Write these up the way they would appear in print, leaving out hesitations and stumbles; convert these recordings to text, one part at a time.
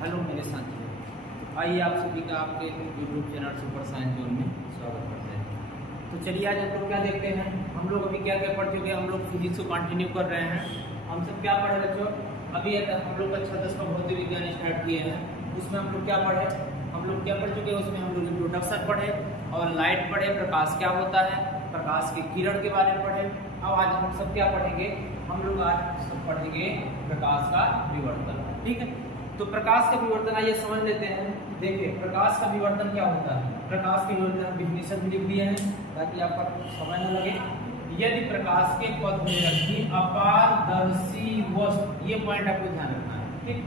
Hello मेरे साथियों, आइए आप सभी का आपके YouTube channel super science zone में स्वागत करते हैं। तो चलिए आज हम लोग क्या देखते हैं। हम लोग अभी क्या क्या पढ़ चुके हैं। हम लोग फिजिक्स को कंटिन्यू कर रहे हैं। हम सब क्या पढ़े बच्चों, अभी हम लोग कक्षा 10 का भौतिक विज्ञान स्टार्ट किए हैं। उसमें हम लोग क्या पढ़े, हम लोग क्या पढ़ चुके हैं। उसमें हम लोग इंट्रोडक्शन पढ़े और लाइट पढ़े, प्रकाश क्या होता है, प्रकाश के किरण के बारे में पढ़े। अब आज हम सब क्या पढ़ेंगे, हम लोग आज सब पढ़ेंगे प्रकाश का विवर्तन। ठीक है, तो प्रकाश का विवर्तन आइए समझ लेते हैं। देखिए प्रकाश का विवर्तन क्या होता है। प्रकाश के विवर्तन डिफिनेशन भी लिख दिए हैं ताकि आपका समय न लगे। यदि प्रकाश के पथ में रखी अपारदर्शी वस्तु, ये पॉइंट आपको ध्यान रखना है। ठीक,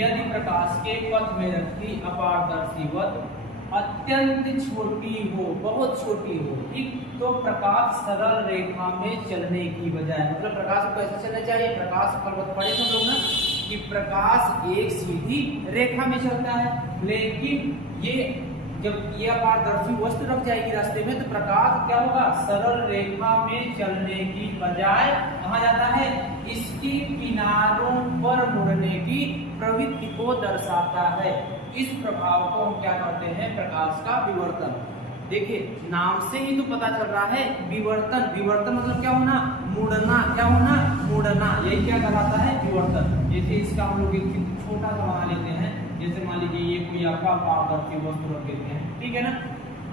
यदि प्रकाश के पथ में रखी अपारदर्शी वस्तु अत्यंत छोटी हो, बहुत छोटी हो, ठीक, तो प्रकाश सरल रेखा में चलने की बजाय, मतलब प्रकाश को कैसे चलना चाहिए। प्रकाश पर्वत पढ़े हम लोग ना कि प्रकाश एक सीधी रेखा में चलता है, लेकिन ये जब ये अपारदर्शी वस्तु रख जाएगी रास्ते में तो प्रकाश क्या होगा, सरल रेखा में चलने की बजाय कहाँ जाता है, इसकी किनारों पर मुड़ने की प्रवृत्ति को दर्शाता है। इस प्रभाव को हम क्या कहते हैं, प्रकाश का विवर्तन। देखिए नाम से ही तो पता चल रहा है विवर्तन। विवर्तन मतलब क्या होना, मुड़ना। क्या होना, मुड़ना। यही क्या कहलाता है, विवर्तन। जैसे इसका हम लोग एक छोटा सा बना लेते हैं। जैसे मान लीजिए ये कोई आपका पारदर्शी वस्तु रख देते हैं, ठीक है ना।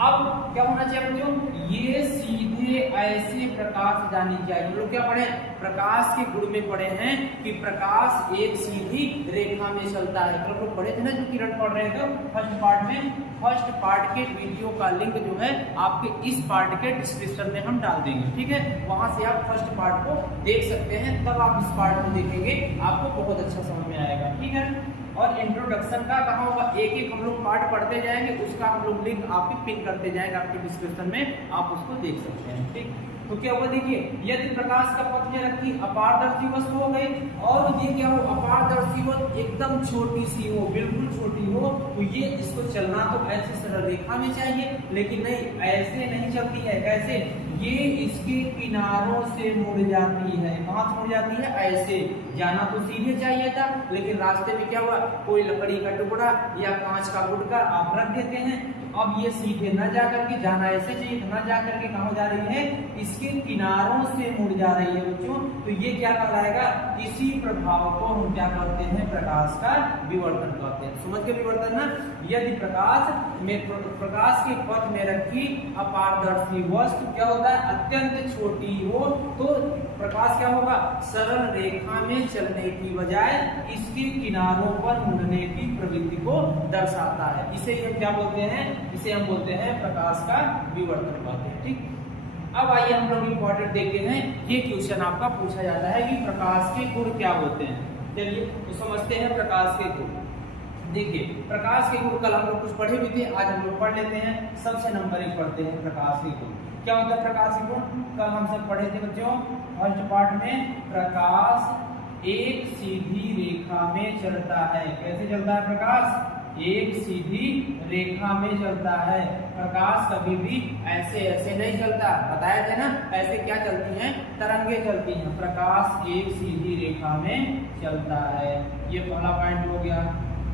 अब क्या होना चाहिए बच्चों, ये सीधे ऐसे प्रकाश जानी चाहिए। हम लोग क्या पढ़े, प्रकाश के गुण में पढ़े हैं कि प्रकाश एक सीधी रेखा में चलता है। तो लोग पढ़े थे ना जो किरण पढ़ रहे थे फर्स्ट पार्ट में। फर्स्ट पार्ट के वीडियो का लिंक जो है आपके इस पार्ट के डिस्क्रिप्शन में हम डाल देंगे। ठीक है, वहां से आप फर्स्ट पार्ट को देख सकते हैं, तब आप इस पार्ट को देखेंगे, आपको बहुत अच्छा समझ में आएगा। ठीक है, और इंट्रोडक्शन का कहाँ होगा, एक एक हम लोग पार्ट पढ़ते जाएंगे, उसका हम लोग लिंक आपके पिन करते जाएंगे आपके डिस्क्रिप्शन में, आप उसको देख सकते हैं। ठीक, तो क्या हुआ देखिए, यदि प्रकाश का पथ में रखी अपारदर्शी वस्तु हो गई और ये क्या हो, अपारदर्शी वस्तु एकदम छोटी सी हो, बिल्कुल छोटी हो, तो ये इसको चलना तो ऐसे सरल रेखा में चाहिए, लेकिन नहीं, ऐसे नहीं चलती है। कैसे, ये इसके किनारों से मुड़ जाती है। कहाँ से मुड़ जाती है, ऐसे। जाना तो सीधे चाहिए था, लेकिन रास्ते में क्या हुआ, कोई लकड़ी का टुकड़ा या कांच का गुटका आप रख देते हैं। अब ये सीधे न जाकर के, जाना ऐसे चाहिए, न जाकर के कहाँ जा रही है, इसके किनारों से मुड़ जा रही है बच्चों। तो ये क्या कहलाएगा, इसी प्रभाव को हम क्या कहते हैं, प्रकाश का विवर्तन कहते हैं। समझ के विवर्तन ना, यदि प्रकाश के पथ में रखी अपारदर्शी वस्तु क्या होता है, अत्यंत छोटी हो, तो प्रकाश क्या होगा, सरल रेखा में चलने की बजाय इसके किनारों पर मुड़ने की प्रवृत्ति को दर्शाता है। इसे हम क्या बोलते हैं, इसे हम बोलते हैं प्रकाश का विवर्तन कहते हैं। ठीक, अब आइए हम लोग इंपॉर्टेंट देखते हैं। ये क्वेश्चन आपका पूछा जाता है कि प्रकाश के गुण क्या होते हैं। चलिए तो समझते हैं प्रकाश के गुण। देखिए प्रकाश के गुण कल हम लोग कुछ पढ़े भी थे, आज हम लोग पढ़ लेते हैं। सबसे नंबर 1 पढ़ते हैं प्रकाश के गुण। क्या होता है प्रकाश के गुण, कल हम सब पढ़े थे बच्चों फर्स्ट पार्ट में। प्रकाश एक सीधी रेखा में चलता है। कैसे चलता है प्रकाश, एक सीधी रेखा में चलता है। प्रकाश कभी भी ऐसे ऐसे नहीं चलता, बताया था ना, ऐसे क्या चलती हैं, तरंगे चलती हैं। प्रकाश एक सीधी रेखा में चलता है। ये पहला पॉइंट हो गया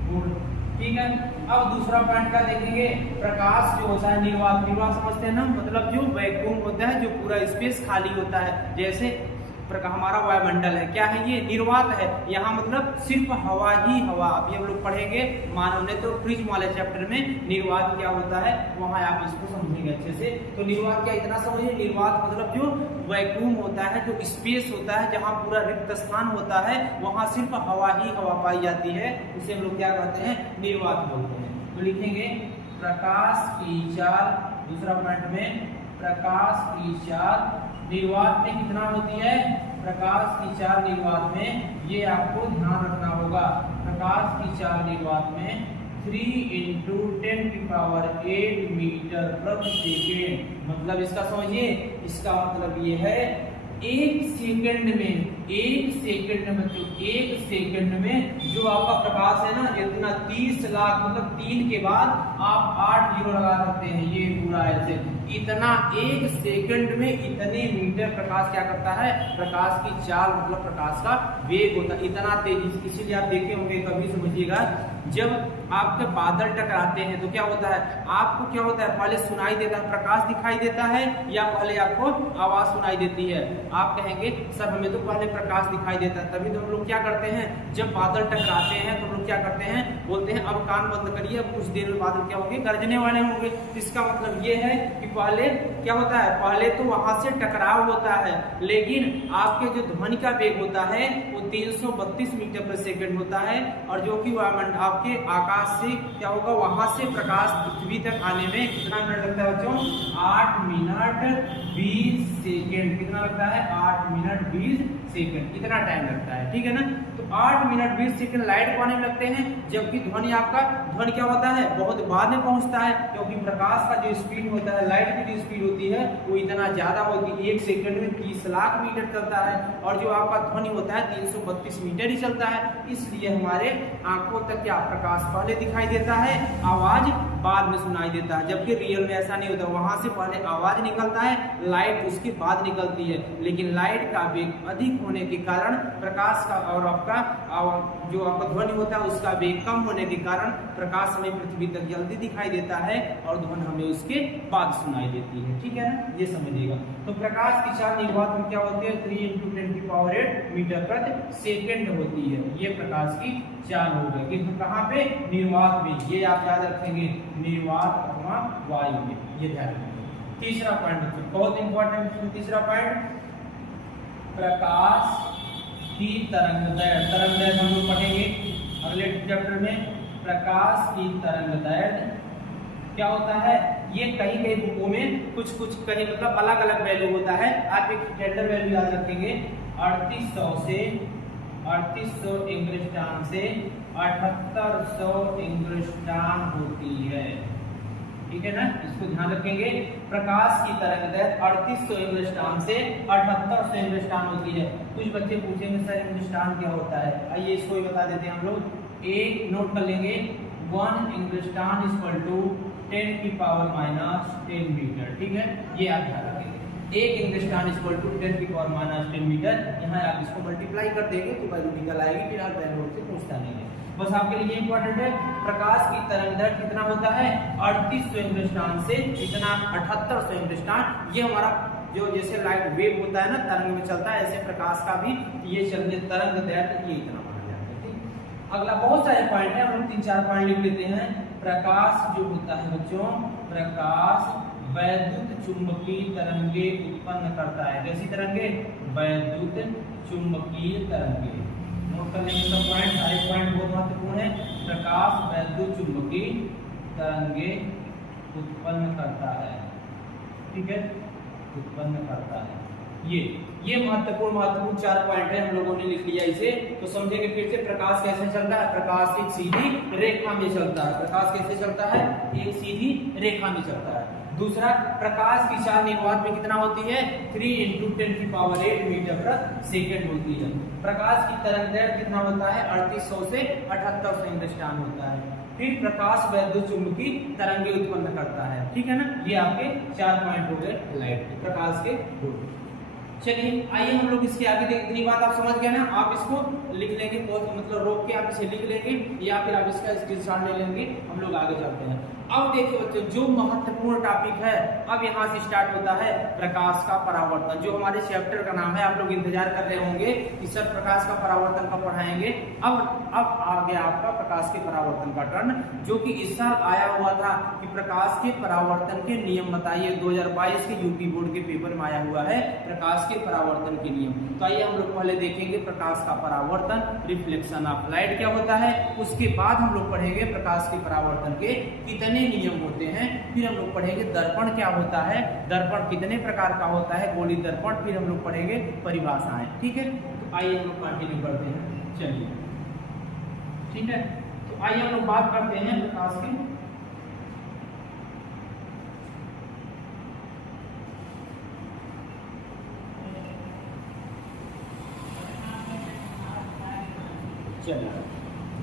गुण। ठीक है, अब दूसरा पॉइंट क्या देखेंगे, प्रकाश जो होता है निर्वात। निर्वात समझते हैं ना, मतलब जो वैक्यूम होता है, जो पूरा स्पेस खाली होता है, जैसे हमारा वायुमंडल है, क्या है ये, निर्वात है। यहाँ मतलब सिर्फ हवा ही हवा। अभी हम लोग पढ़ेंगे मानव ने तो प्रिज्म वाले चैप्टर में निर्वात क्या होता है, वहां आप इसको समझेंगे अच्छे से। तो निर्वात क्या, इतना समझिए, निर्वात मतलब जो वैक्यूम होता है, जो स्पेस होता है, जहाँ पूरा रिक्त स्थान होता है, वहां सिर्फ हवा ही हवा पाई जाती है, उसे हम लोग क्या कहते हैं, निर्वात बोलते हैं। तो लिखेंगे प्रकाश की चाल, दूसरा पॉइंट में प्रकाश की चाल निर्वात में कितना होती है, प्रकाश की चाल निर्वात में, ये आपको ध्यान रखना होगा। प्रकाश की चाल निर्वात में 3 × 10⁸ मीटर प्रति सेकेंड। मतलब इसका समझिए, इसका मतलब ये है एक सेकंड में, एक सेकंड में बच्चों, एक सेकंड में जो आपका प्रकाश है ना, इतना 30 लाख, मतलब 3 के बाद आप 8 जीरो लगा सकते हैं, ये पूरा ऐसे इतना 1 सेकंड में इतने मीटर प्रकाश क्या करता है, प्रकाश की चाल मतलब प्रकाश का वेग होता है इतना तेजी। इसीलिए आप देखे होंगे, कभी समझिएगा, जब आपके बादल टकराते हैं तो क्या होता है, आपको क्या होता है, पहले सुनाई देता है, प्रकाश दिखाई देता है या पहले आपको आवाज सुनाई देती है? आप कहेंगे सर हमें तो पहले प्रकाश दिखाई देता है। तभी तो हम लोग क्या करते हैं, जब बादल टकराते हैं तो हम लोग क्या करते हैं, बोलते हैं अब कान बंद करिए, अब कुछ देर में बादल क्या होंगे, गरजने वाले होंगे। इसका मतलब ये है कि पहले क्या होता है, पहले तो वहां से टकराव होता है, लेकिन आपके जो ध्वनि का वेग होता है वो 332 मीटर पर सेकंड होता है, और जो कि आपके आकाश से क्या होगा, वहां से प्रकाश पृथ्वी तक आने में कितना मिनट लगता है बच्चों, 8 मिनट 20 सेकंड। कितना लगता है, 8 मिनट 20 सेकंड, इतना टाइम लगता है, ठीक है ना। तो 8 मिनट 20 सेकंड लाइट को आने में लगते हैं, जबकि ध्वनि ध्वनि क्या होता है, बहुत बाद में पहुंचता है, क्योंकि प्रकाश का जो स्पीड होता है, लाइट की जो स्पीड होती है वो इतना ज्यादा होती है, 1 सेकंड में 30 लाख मीटर चलता है, और जो आपका ध्वनि होता है 332 मीटर ही चलता है। इसलिए हमारे आंखों तक क्या प्रकाश पहले दिखाई देता है, आवाज बाद में सुनाई देता है, जबकि रियल में ऐसा नहीं होता, वहां से पहले आवाज निकलता है, लाइट उसके बाद निकलती है। लेकिन लाइट का वेग अधिक होने के कारण प्रकाश का और आपका जो आपका ध्वनि होता है उसका वेग कम होने के कारण प्रकाश हमें पृथ्वी तक जल्दी दिखाई देता है और ध्वनि हमें उसके बाद सुनाई देती है, ठीक है ना, ये समझिएगा। तो प्रकाश की चाल निर्वात में क्या होती है, 3 × 10⁸ मीटर प्रति सेकंड होती है, ये प्रकाश की चाल हो गई। किंतु कहाँ पे, निर्वात में, ये आप याद रखेंगे, निर्वात अथवा वायु में, ये ध्यान रखेंगे। तीसरा पॉइंट बहुत इंपॉर्टेंट, तीसरा पॉइंट प्रकाश की तरंगदैर्घ्य। तरंगदैर्घ्य हम लोग पढ़ेंगे अगले चैप्टर में। प्रकाश की तरंगदैर्घ्य क्या होता है, ये कई कई बुकों में कुछ कहीं मतलब अलग अलग वैल्यू होता है। आप एक स्टैंडर्ड वैल्यू याद रखेंगे, 3800 से 3800 एंगस्ट्रॉम से 7800 एंगस्ट्रॉम होती है, ठीक है ना, इसको ध्यान रखेंगे। प्रकाश की तरंगदैर्घ्य 3800 एंगस्ट्रॉम से 7800 एंगस्ट्रॉम होती है। कुछ बच्चे पूछेंगे सर एंगस्ट्रॉम क्या होता है, आइए इसको ही बता देते हैं हम लोग। एक नोट कर लेंगे, 1 एंगस्ट्रॉम = 10⁻⁻10 मीटर, ठीक है, ये आप ध्यान रखेंगे। 1 एंगस्ट्रॉम = 10⁻⁻10 मीटर, यहाँ आप इसको मल्टीप्लाई कर देंगे तो वैल्यू निकल आएगी, फिर आप वैल्यू से पूछता नहीं है, बस आपके लिए इंपॉर्टेंट है। प्रकाश की तरंगदैर्घ्य कितना होता है, 3800 एंगस्ट्रॉम से कितना 7800 एंगस्ट्रॉम। ये हमारा जो जैसे लाइट वेव होता है ना, तरंग में चलता है, ऐसे प्रकाश का भी ये चलने तरंगदैर्घ्य ये इतना माना जाता है, ठीक। अगला बहुत सारे पॉइंट है, हम लोग 3-4 पॉइंट लिख लेते हैं। प्रकाश जो होता है बच्चों, प्रकाश वैद्युत चुंबकीय तरंगे उत्पन्न करता है। कैसी तरंगे, वैद्युत चुंबकीय तरंगे। नोट कर लेंगे सब पॉइंट, सारे पॉइंट बहुत महत्वपूर्ण है। प्रकाश वैद्युत चुंबकीय तरंगे उत्पन्न करता है, ठीक है, उत्पन्न करता है। ये महत्वपूर्ण 4 पॉइंट है, हम लोगों ने लिख लिया इसे, तो समझेंगे फिर से। प्रकाश कैसे चलता है, प्रकाश एक सीधी रेखा में चलता है। प्रकाश कैसे चलता है, एक सीधी रेखा में चलता है। दूसरा, प्रकाश की चाल निर्वात में कितना होती है, 3 × 10⁸ मीटर प्रति सेकंड होती है। प्रकाश की तरंगदैर्घ्य कितना होता है, 3800 से 7800 एंगस्ट्रॉम होता है। फिर प्रकाश वैद्युत चुंबकीय तरंगे उत्पन्न करता है, ठीक है ना। ये आपके 4 पॉइंट हो गए लाइट के, प्रकाश के। चलिए आइए हम लोग इसके आगे देखते। इतनी बात आप समझ गए ना, आप इसको लिख लेंगे, बहुत मतलब रोक के आप इसे लिख लेंगे या फिर आप इसका स्क्रीनशॉट ले लेंगे। हम लोग आगे चलते हैं। अब देखिए बच्चों, जो महत्वपूर्ण टॉपिक है, अब यहाँ से स्टार्ट होता है प्रकाश का परावर्तन, जो हमारे चैप्टर का नाम है। आप लोग इंतजार कर रहे होंगे कि सर प्रकाश का परावर्तन कब पढ़ाएंगे। अब आ गया आपका प्रकाश के परावर्तन का टर्न, जो कि इस साल आया हुआ था कि प्रकाश के परावर्तन के नियम बताइए। 2022 के यूपी बोर्ड के पेपर में आया हुआ है प्रकाश के परावर्तन के नियम। तो आइए हम लोग पहले देखेंगे प्रकाश का परावर्तन, रिफ्लेक्शन ऑफ लाइट क्या होता है। उसके बाद हम लोग पढ़ेंगे प्रकाश के परावर्तन के कितने नियम होते हैं। फिर हम लोग पढ़ेंगे दर्पण क्या होता है, दर्पण कितने प्रकार का होता है, गोलीय दर्पण। फिर हम लोग पढ़ेंगे परिभाषाएं, ठीक है। तो आइए हम लोग कंटिन्यू करते हैं, चलिए, ठीक है। तो आइए हम लोग बात करते हैं प्रकाश की। चलिए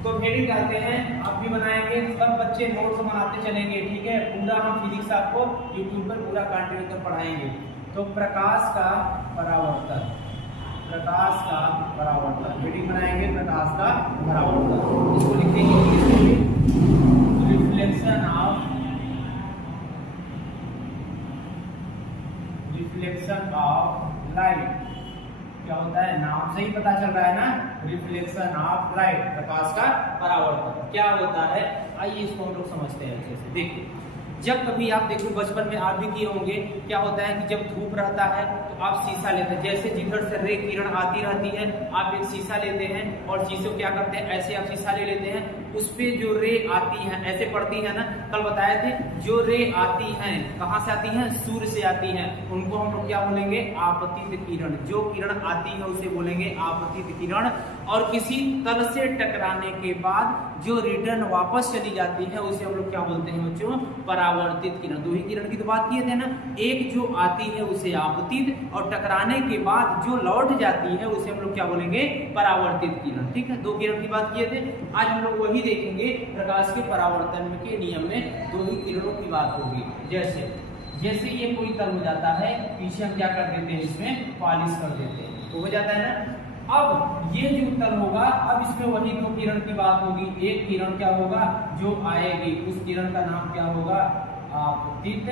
तो हेडिंग डालते हैं, आप भी बनाएंगे, सब बच्चे नोट्स बनाते चलेंगे, ठीक है। पूरा हम फिजिक्स आपको यूट्यूब पर पूरा कंटिन्यू कर पढ़ाएंगे। तो प्रकाश का परावर्तन, प्रकाश का परावर्तन, हेडिंग बनाएंगे प्रकाश का परावर्तन। इसको लिखेंगे इंग्लिश में, रिफ्लेक्शन ऑफ लाइट। क्या होता है, नाम से ही पता चल रहा है ना, रिफ्लेक्शन ऑफ लाइट, प्रकाश का परावर्तन क्या होता है। आइए इसको हम लोग समझते हैं अच्छे से। देखिए, जब कभी आप देखो बचपन में आप भी किए होंगे, क्या होता है कि जब धूप रहता है तो आप शीशा लेते हैं, जैसे जिधर से रे किरण आती रहती है आप एक शीशा लेते हैं और शीशे को क्या करते हैं, ऐसे आप शीशा ले लेते हैं, उस पे जो रे आती है ऐसे पड़ती है ना, कल बताए थे, जो रे आती हैं कहाँ से आती हैं, सूर्य से आती हैं, उनको हम लोग क्या बोलेंगे, आपतित किरण। जो किरण आती है उसे बोलेंगे आपतित किरण। और किसी तल से टकराने के बाद जो रिटर्न वापस चली जाती है उसे हम लोग क्या बोलते हैं बच्चों, परावर्तित किरण। दो ही किरण की तो बात किए थे ना, एक जो आती है उसे आपतित, और टकराने के बाद जो लौट जाती है उसे हम लोग क्या बोलेंगे, परावर्तित किरण। ठीक है, दो किरण की बात किए थे, आज हम लोग वही देखेंगे। प्रकाश के परावर्तन के नियम में दो ही किरणों की बात होगी। जैसे ये कोई तल हो जाता है, पीछे हम क्या कर देते हैं, इसमें पॉलिश कर देते हैं, तो हो जाता है ना। अब ये जो तल होगा, अब इसमें वही दो किरण की बात होगी। एक किरण क्या होगा, जो आएगी उस किरण का नाम क्या होगा, आपतित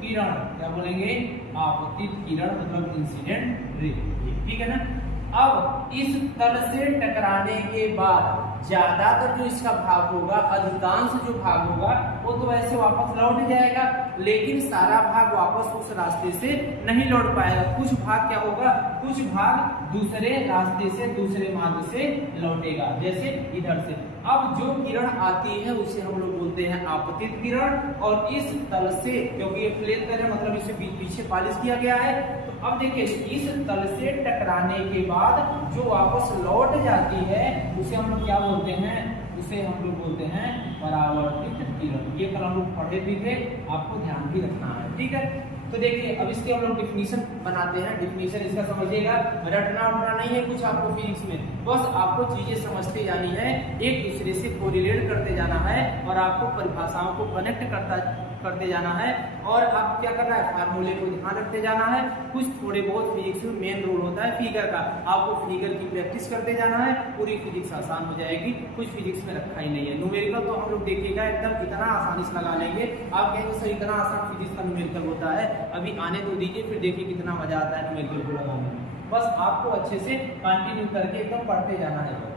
किरण। क्या बोलेंगे, आपतित किरण, मतलब इंसिडेंट रे। ठीक है ना। अब इस तल से टकराने के बाद ज्यादातर जो इसका भाग होगा, अधिकांश जो भाग होगा वो तो ऐसे वापस लौट जाएगा, लेकिन सारा भाग वापस उस रास्ते से नहीं लौट पाएगा। कुछ भाग क्या होगा, कुछ भाग दूसरे रास्ते से, दूसरे मार्ग से लौटेगा, जैसे इधर से। अब जो किरण आती है उसे हम लोग बोलते हैं आपतित किरण। और इस तल से, क्योंकि ये प्लेन तल है मतलब इसे पीछे पॉलिश किया गया है, तो अब देखिए इस तल से टकराने के बाद जो वापस लौट जाती है उसे हम लोग क्या बोलते हैं, उसे हम लोग बोलते हैं परावर्तित किरण। ये कल हम लोग पढ़े भी थे, आपको ध्यान भी रखना है। ठीक है, तो देखिए अब इसके हम लोग डिफिनीशन बनाते हैं। डिफिनीशन इसका समझिएगा, रटना उठना नहीं है कुछ आपको फिजिक्स में, बस आपको चीजें समझते जानी है, एक दूसरे से कोरिलेट करते जाना है और आपको परिभाषाओं को कनेक्ट करते जाना है। और आप क्या करना है, फार्मूले को ध्यान रखते जाना है। कुछ थोड़े बहुत फिजिक्स में मेन रोल होता है फिगर का, आपको फिगर की प्रैक्टिस करते जाना है, पूरी फिजिक्स आसान हो जाएगी। कुछ फिजिक्स में रखा ही नहीं है। न्यूमेरिकल तो हम लोग देखिएगा एकदम इतना आसानी से लगा लेंगे, आप कहेंगे सर इतना आसान फिजिक्स का न्यूमेरिकल होता है, अभी आने तो दीजिए, फिर देखिए कितना मजा आता है न्यूमेरिकल को लगाने में। बस आपको अच्छे से कंटिन्यू करके एकदम पढ़ते जाना है।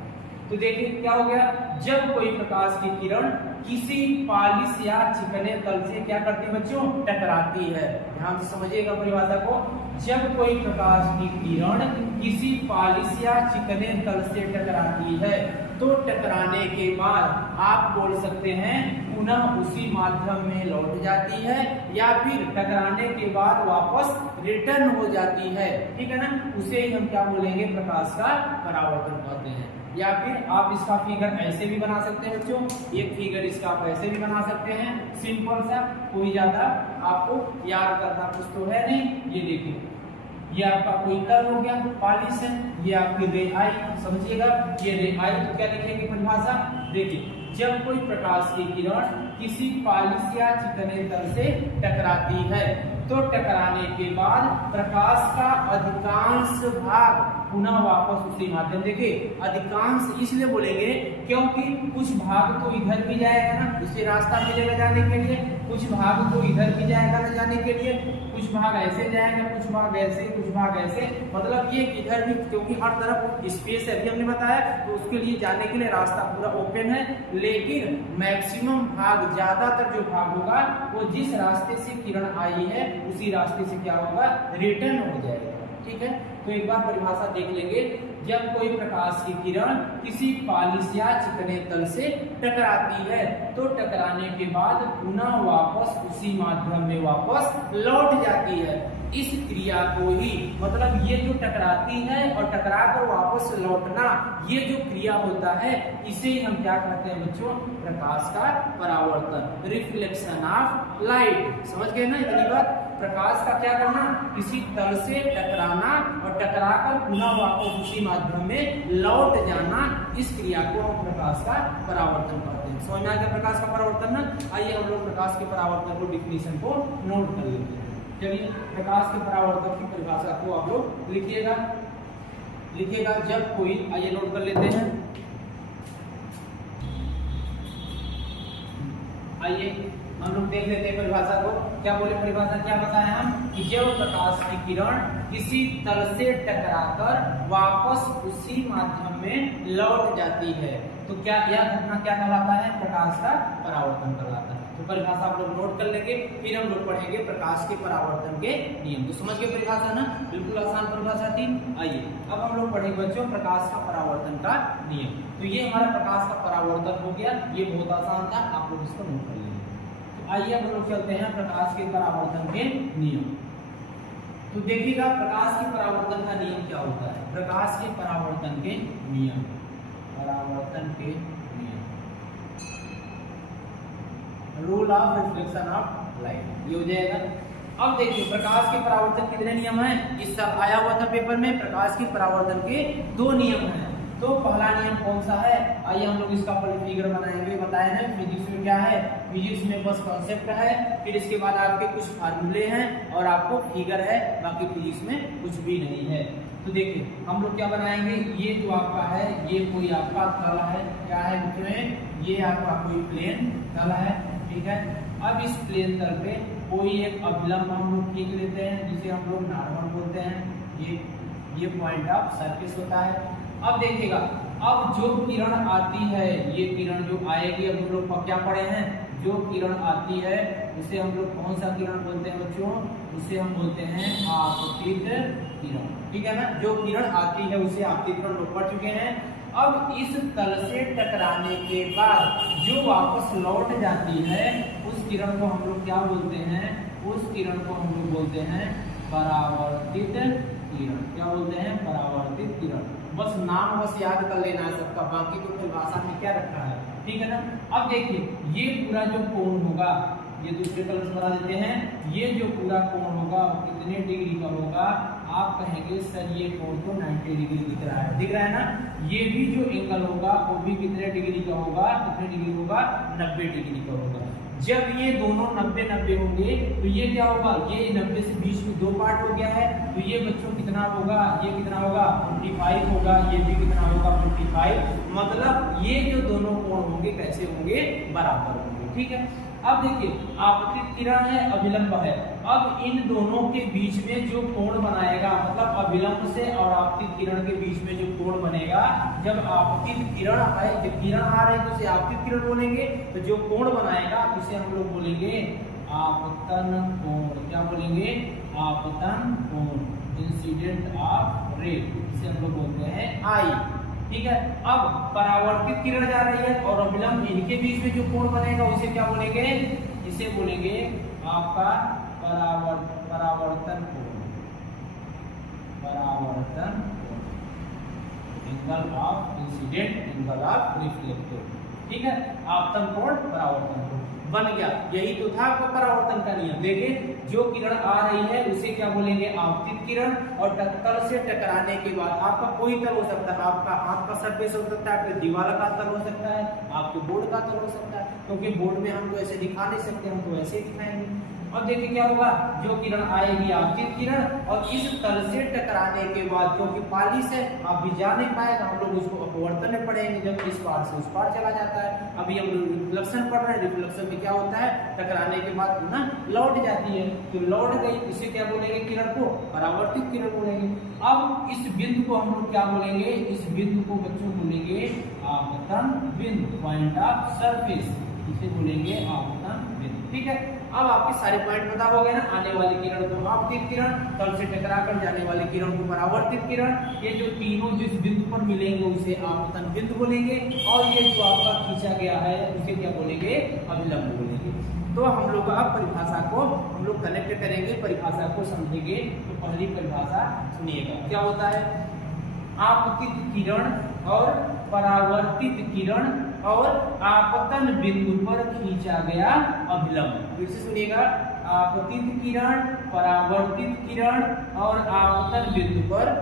तो देखिए क्या हो गया, जब कोई प्रकाश की किरण किसी पॉलिश या चिकने तल से क्या करती है बच्चों, टकराती है। ध्यान से समझिएगा परिभाषा को। जब कोई प्रकाश की किरण किसी पॉलिश या चिकने तल से टकराती है तो टकराने के बाद आप बोल सकते हैं पुनः उसी माध्यम में लौट जाती है, या फिर टकराने के बाद वापस रिटर्न हो जाती है। ठीक है ना, उसे ही हम क्या बोलेंगे, प्रकाश का परावर्तन कहते हैं। या फिर आप इसका फिगर ऐसे भी बना सकते हैं बच्चों, एक फिगर इसका आप ऐसे भी बना सकते हैं, सिंपल सा, कोई ज्यादा आपको याद करना कुछ तो है नहीं। ये देखिए, ये आपका कोई तल हो गया, पॉलिश है, ये आपकी रे आई, समझिएगा ये रे आई। तो क्या लिखेंगे परिभाषा, देखिए जब कोई प्रकाश की किरण किसी पॉलिश या चिकने तल से टकराती है तो टकराने के बाद प्रकाश का अधिकांश भाग पुनः वापस उसी माध्यम, देखिए अधिकांश इसलिए बोलेंगे क्योंकि कुछ भाग तो इधर भी जाएगा ना, उसे रास्ता मिलेगा जाने के लिए, कुछ भाग तो इधर भी जाएगा ना जाने के लिए, कुछ भाग ऐसे जाएगा, कुछ भाग ऐसे, कुछ भाग ऐसे, मतलब ये इधर भी, क्योंकि हर तरफ स्पेस है अभी हमने बताया, तो उसके लिए जाने के लिए रास्ता पूरा ओपन है। लेकिन मैक्सिमम भाग, ज्यादातर जो भाग होगा वो जिस रास्ते से किरण आई है उसी रास्ते से क्या होगा, रिटर्न हो जाएगा। ठीक है, तो एक बार परिभाषा देख लेंगे। जब कोई प्रकाश की किरण किसी पॉलिश या चिकने तल से टकराती है तो टकराने के बाद पुनः वापस उसी माध्यम में वापस लौट जाती है। इस क्रिया को ही, मतलब ये जो टकराती है और टकरा कर वापस लौटना, ये जो क्रिया होता है इसे हम क्या कहते हैं बच्चों, प्रकाश का परावर्तन, रिफ्लेक्शन ऑफ लाइट। समझ गए ना इतनी बात। प्रकाश का क्या करना, किसी तल से टकराना और टकराकर पुनः वापस उसी माध्यम में लौट जाना, इस क्रिया को हम प्रकाश का परावर्तन कहते हैं। समझ में आ गया प्रकाश का परावर्तन ना। आइए हम लोग प्रकाश के परावर्तन को डिफिनीशन को नोट कर लेते हैं। चलिए प्रकाश के परावर्तन की परिभाषा को आप लोग लिखिएगा। जब कोई, आइए नोट कर लेते हैं। आइए हम लोग देख लेते हैं परिभाषा को। क्या बोले परिभाषा, क्या बताया हम कि जब प्रकाश की किरण किसी तल से टकराकर वापस उसी माध्यम में लौट जाती है तो क्या यह घटना क्या कहलाता है, प्रकाश का परावर्तन कहलाता है। तो परिभाषा आप लोग नोट कर लेंगे, फिर हम लोग पढ़ेंगे प्रकाश के परावर्तन के नियम। तो समझ गए परिभाषा ना, बिल्कुल आसान परिभाषा थी। आइए अब हम लोग पढ़ेंगे बच्चों प्रकाश का परावर्तन का नियम। तो ये हमारा प्रकाश का परावर्तन हो गया, ये बहुत आसान था, आप लोग इसको नोट कर लेंगे। तो आइए अब हम लोग चलते हैं प्रकाश के परावर्तन के नियम। तो देखिएगा प्रकाश के परावर्तन का नियम क्या होता है। प्रकाश के परावर्तन के नियम, परावर्तन के नियम, rule of reflection of light, ये हो जाएगा। अब देखिए प्रकाश के परावर्तन कितने नियम हैं, इस सब आया हुआ था पेपर में। प्रकाश के परावर्तन के 2 नियम हैं। तो पहला नियम कौन सा है, आइए हम लोग इसका पहले फिगर बनाएंगे। बताए हैं फिजिक्स में क्या है, फिजिक्स में बस कॉन्सेप्ट है, फिर इसके बाद आपके कुछ फार्मूले हैं और आपको फिगर है, बाकी फिजिक्स में कुछ भी नहीं है। तो देखिए हम लोग क्या बनाएंगे, ये जो आपका है ये कोई आपका तल है, क्या है इसमें, ये आपका कोई प्लेन तल है, ठीक है। अब इस प्लेन तल पे कोई एक अभिलंब हम लोग खींच लेते हैं, जिसे हम लोग नॉर्मल बोलते हैं। ये पॉइंट ऑफ सरफेस होता है। अब देखिएगा, अब जो किरण आती है, ये किरण जो आएगी, अब हम लोग क्या पढ़े हैं, जो किरण आती है उसे हम लोग कौन सा किरण बोलते हैं बच्चों, उसे हम बोलते हैं आपतित किरण, ठीक है ना। जो किरण आती है उसे आपतित किरण लोग पढ़ चुके हैं। अब इस तल से टकराने के बाद जो वापस लौट जाती है उस किरण को हम लोग क्या बोलते हैं, उस किरण को हम लोग बोलते हैं परावर्तित किरण। क्या बोलते हैं, परावर्तित किरण। बस नाम बस याद कर लेना है सबका, बाकी तो परिभाषा में क्या रखा है, ठीक है ना। अब देखिए ये पूरा जो कोण होगा, ये दूसरे कलर से बना देते हैं, ये जो पूरा कोण होगा वो कितने डिग्री का होगा, आप कहेंगे सर ये कोण तो 90 डिग्री दिख रहा है, दिख रहा है ना। ये भी जो एंगल होगा वो भी कितने डिग्री का होगा, कितने डिग्री होगा, 90 डिग्री का होगा। जब ये दोनों 90-90 होंगे तो ये क्या होगा, ये 90 से 20 में 2 पार्ट हो गया है, तो ये बच्चों कितना होगा, ये कितना होगा 45 होगा, ये भी कितना होगा 45। मतलब ये जो दोनों कोण होंगे कैसे होंगे, बराबर होंगे, ठीक है। अब देखिए आपतित किरण है, अभिलंब है। अब इन दोनों के बीच में जो कोण बनाएगा, मतलब अभिलंब से और आपतित किरण के बीच में जो कोण बनेगा, जब आपतित किरण आए, जब किरण आ रहे हैं तो उसे आपतित किरण बोलेंगे, तो जो कोण बनाएगा उसे हम लोग बोलेंगे आपतन कोण। क्या बोलेंगे, आपतन कोण, इंसिडेंट ऑफ रे, इसे हम लोग बोलते हैं आई, ठीक है। अब परावर्तित किरण जा रही है और अभिलंब, इनके बीच में जो कोण बनेगा उसे क्या बोलेंगे, इसे बोलेंगे आपका परावर्तन कोण, परावर्तन कोण, angle of incident, angle of reflected, ठीक है। आपतन कोण, परावर्तन कोण बन गया। यही तो था आपका परावर्तन का नियम। देखिए जो किरण आ रही है उसे क्या बोलेंगे, आपतित किरण, और तल से टकराने के बाद आपका कोई तल हो सकता है, आपका हाथ का सरफेस हो सकता है, आपके दीवार का तल हो सकता है, आपके बोर्ड का तल हो सकता है, क्योंकि बोर्ड में हम तो ऐसे दिखा नहीं सकते, हम तो ऐसे ही दिखाएंगे। अब देखिए क्या होगा, जो किरण आएगी आपतित किरण, और इस तल से टकराने के बाद क्योंकि पालिश है आप भी जा नहीं पाएगा, हम लोग उसको अपवर्तन में पढ़ेंगे, जब इस पार से उस पार चला जाता है। अभी हम लोग रिफ्लेक्शन पढ़ रहे हैं, रिफ्लेक्शन में क्या होता है, टकराने के बाद ना लौट जाती है, तो लौट गई, इसे क्या बोलेंगे, किरण को परावर्तित किरण बोलेंगे। अब इस बिंदु को हम लोग क्या बोलेंगे, इस बिंदु को बच्चों बोलेंगे आपतन बिंदु, पॉइंट ऑफ सरफेस, इसे बोलेंगे आपतन बिंदु, ठीक है। अब आपके सारे पॉइंट पता हो गए ना, आने वाली किरण को आपतित किरण, तल से टकरा कर जाने वाली किरण को परावर्तित किरण, ये जो तीनों जिस बिंदु पर मिलेंगे उसे आपतन बिंदु बोलेंगे, और ये जो आपका खींचा गया है उसे क्या बोलेंगे, अभिलंब बोलेंगे। तो हम लोग अब परिभाषा को हम लोग कनेक्ट करेंगे, परिभाषा को समझेंगे। तो पहली परिभाषा सुनिएगा, क्या होता है, आपतित किरण और परावर्तित किरण और आपतन बिंदु पर खींचा गया अभिलंब। फिर से सुनिएगा, आपतित किरण परावर्तित किरण और आपतन बिंदु पर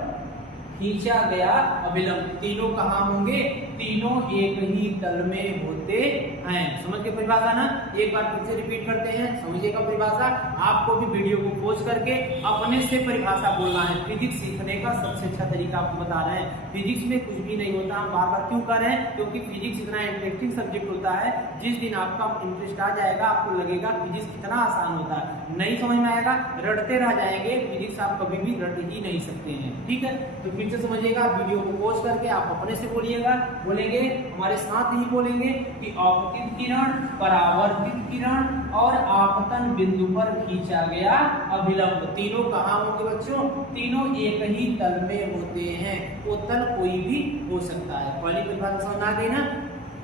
खींचा गया अभिलंब, तीनों कहाँ होंगे? तीनों एक ही तल में होते हैं। समझ के परिभाषा ना, एक बार फिर से रिपीट करते हैं, समझिएगा परिभाषा। आपको भी वीडियो को पॉज करके अपने से परिभाषा बोलना है। फिजिक्स सीखने का सबसे अच्छा तरीका आपको बता रहे हैं। फिजिक्स में कुछ भी नहीं होता, हम बार बार क्यों कर रहे हैं? क्योंकि फिजिक्स इतना इंटरेस्टिंग सब्जेक्ट होता है, जिस दिन आपका इंटरेस्ट आ जाएगा आपको लगेगा फिजिक्स कितना आसान होता है। नहीं समझ में आएगा, रटते रह जाएंगे, फिजिक्स आप कभी भी रट ही नहीं सकते हैं। ठीक है, तो फिर से समझिएगा, वीडियो को पॉज करके आप अपने से बोलेंगे, हमारे साथ ही बोलेंगे कि आपतित किरण, परावर्तित किरण और आपतन बिंदु पर खींचा गया अभिलंब, तीनों कहाँ होंगे बच्चों? तीनों एक ही तल में होते हैं। वो तल कोई भी हो सकता है। पहली परिभाषा समझ आ गई ना?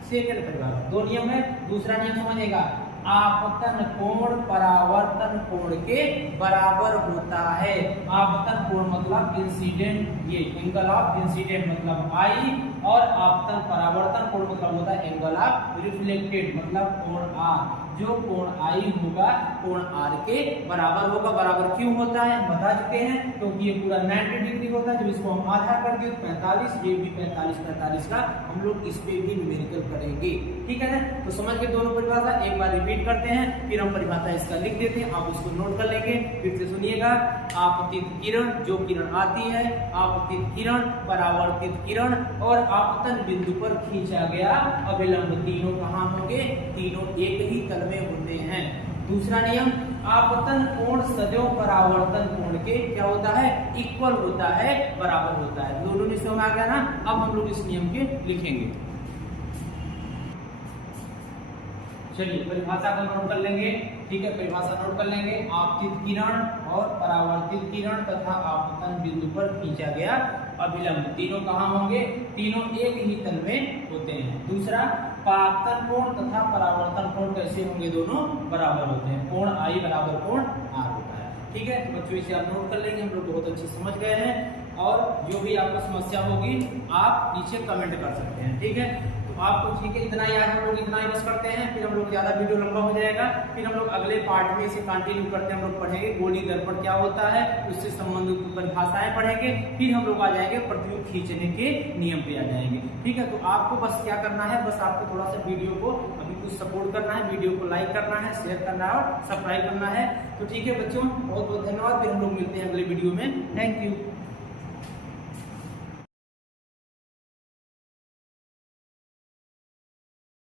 सेकंड परिभाषा, दो नियम है। दूसरा नियम समझेगा, आपतन कोण परावर्तन कोण के बराबर होता है। आपतन कोण मतलब इंसिडेंट, ये एंगल ऑफ इंसिडेंट मतलब आई, और आपतन परावर्तन कोण मतलब होता है एंगल ऑफ रिफ्लेक्टेड मतलब कोण आर। जो कोण आई होगा कोण आर के बराबर होगा। बराबर क्यों होता है हम बता चुके हैं, क्योंकि ये पूरा 90 डिग्री होता है। जब इसको हम आधा कर दिए 45, ये भी 45 का हम लोग इस पे भी न्यूमेरिकल करेंगे। ठीक है ना? तो समझ के दोनों परिभाषा एक बार रिपीट करते हैं, फिर हम परिभाषा इसका लिख देते हैं, आप उसको नोट कर लेंगे। फिर से सुनिएगा, आपतित किरण, जो किरण आती है, आपतित किरण, परावर्तित किरण और आपतन बिंदु पर खींचा गया अभिलंब, तीनों कहाँ होंगे? तीनों एक ही तल में होते हैं। दूसरा नियम, आपतन कोण सदैव परावर्तन कोण के क्या होता है? इक्वल होता है, बराबर होता है। दोनों नियम आ गया ना? अब हम लोग इस नियम के लिखेंगे। चलिए परिभाषा को नोट कर लेंगे। ठीक है, परिभाषा नोट कर लेंगे। आपतित किरण और परावर्तित किरण तथा आपतन बिंदु पर खींचा गया अभिलंब, तीनों कहाँ होंगे? तीनों एक ही तल में होते हैं। दूसरा, आपतन कोण तथा परावर्तन कोण कैसे होंगे? दोनों बराबर होते हैं। कोण आई बराबर कोण आर होता है। ठीक है, तो बच्चों इसे आप नोट कर लेंगे। हम लोग बहुत अच्छे समझ गए हैं, और जो भी आपको समस्या होगी आप नीचे कमेंट कर सकते हैं। ठीक है, आपको ठीक है इतना याद, हम लोग इतना ही बस करते हैं, फिर हम लोग ज्यादा वीडियो लंबा हो जाएगा। फिर हम लोग अगले पार्ट में इसे कंटिन्यू करते हैं। हम लोग पढ़ेंगे गोलीय दर्पण क्या होता है, उससे संबंधित परिभाषाएं पढ़ेंगे। फिर हम लोग आ जाएंगे प्रतिबिंब खींचने के नियम पे आ जाएंगे। ठीक है, तो आपको बस क्या करना है, बस आपको थोड़ा सा वीडियो को अभी कुछ सपोर्ट करना है, वीडियो को लाइक करना है, शेयर करना है और सब्सक्राइब करना है। तो ठीक है बच्चों, बहुत बहुत धन्यवाद। फिर हम लोग मिलते हैं अगले वीडियो में। Thank you.